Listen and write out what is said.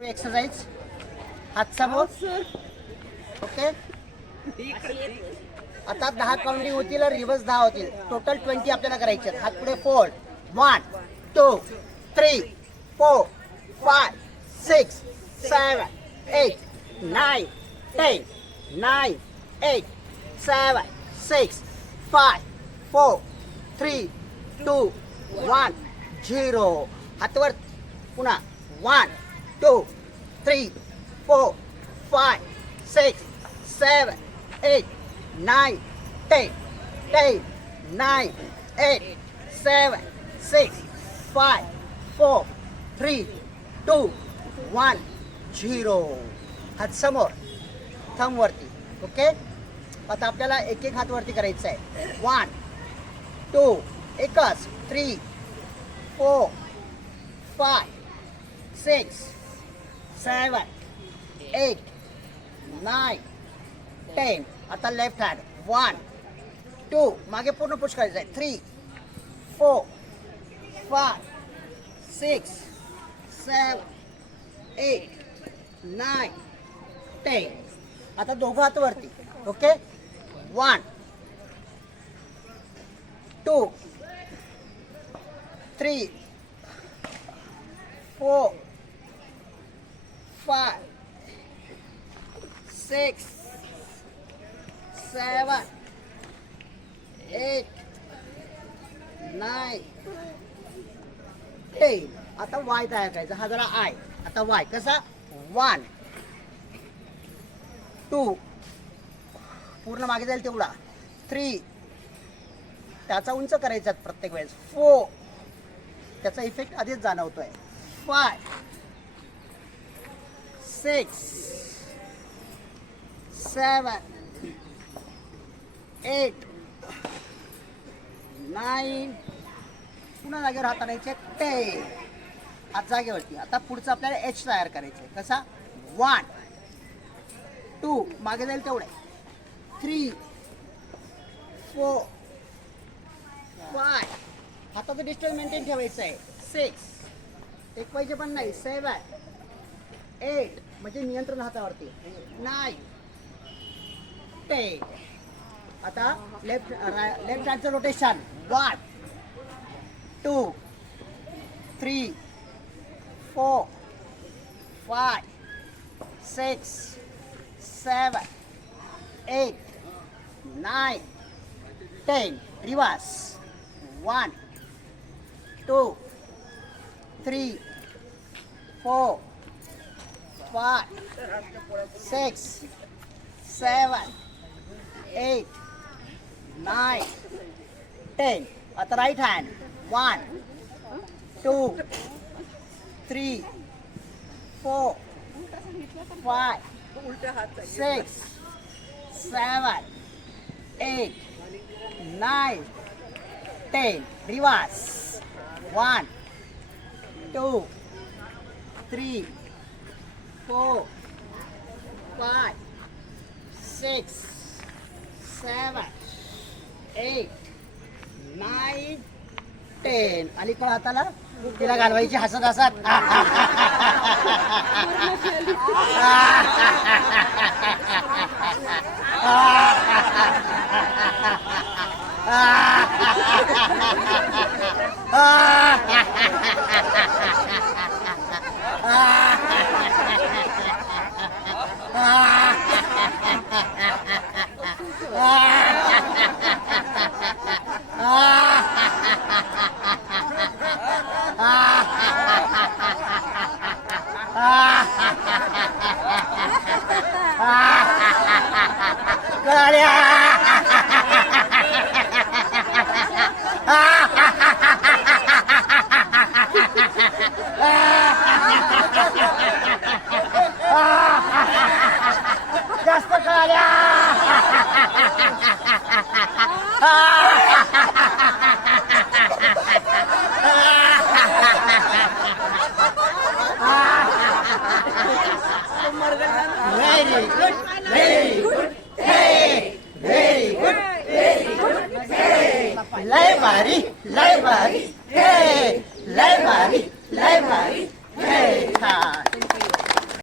Exercise हात समोर. Okay. आता 10 काउंटिंग होतील, रिव्हर्स 10 होतील. टोटल 20 आपल्याला करायचे आहेत. हात पुढे फोल्ड. 1 2 3 4 5 6 7 8 9 10 9 8 7 6 5 4 3 2 1 0. हातवर पुन्हा 1 2 3 4 5 6 7 8 9 10 10 9 8 7 6 5 4 3 2 1 0. हात समोर, थंब वरती. ओके. आता आपल्याला एक एक हात वरती करायचं आहे. 1 2 एकच 3 4 5 6 7 8 9 10. आता लेफ्ट हँड 1 2 मागे पूर्ण पुश करायचं आहे. 3 4 5 6 7 8 9 10. आता दोघं हात वरती. ओके. 1 2 3 4 5 6 7 8 9 10. आता वाय तयार करायचा. हा जरा आय. आता वाय कसा. 1 2 पूर्ण मागे जाईल तेवढा. 3 त्याचा उंच करायचा प्रत्येक वेळेस. 4 त्याचा इफेक्ट आधीच जाणवतोय. 5 6 7 8 9 पुन्हा जागेवर हात आणायचे. 10 हात जागेवरती. आता पुढचं आपल्याला एच तयार करायचं. कसा. 1 2 मागे जाईल तेवढे. 3 4 5 हाताचं डिस्टन्स मेंटेन ठेवायचं आहे. 6 एक पाहिजे पण नाही. 7 8 म्हणजे नियंत्रण हातावरती. 9 10. आता लेफ्ट हँडचं रोटेशन. 1 2 3 4 5 6 7 8 9 10. रिवर्स. 1 2 3 4 5 6 7 8 9 10. आता राईट हँड. 1 2 3 4 5 6 7 8 9 10. रिवर्स. 1 2 3 4 5 6 7 8 9 10. अलीकडे हाताला तिला घालवायची हसत हसत. जास्त कळल्या. Very good. Very good. Very good. Very good. लय भारी. लय भारी.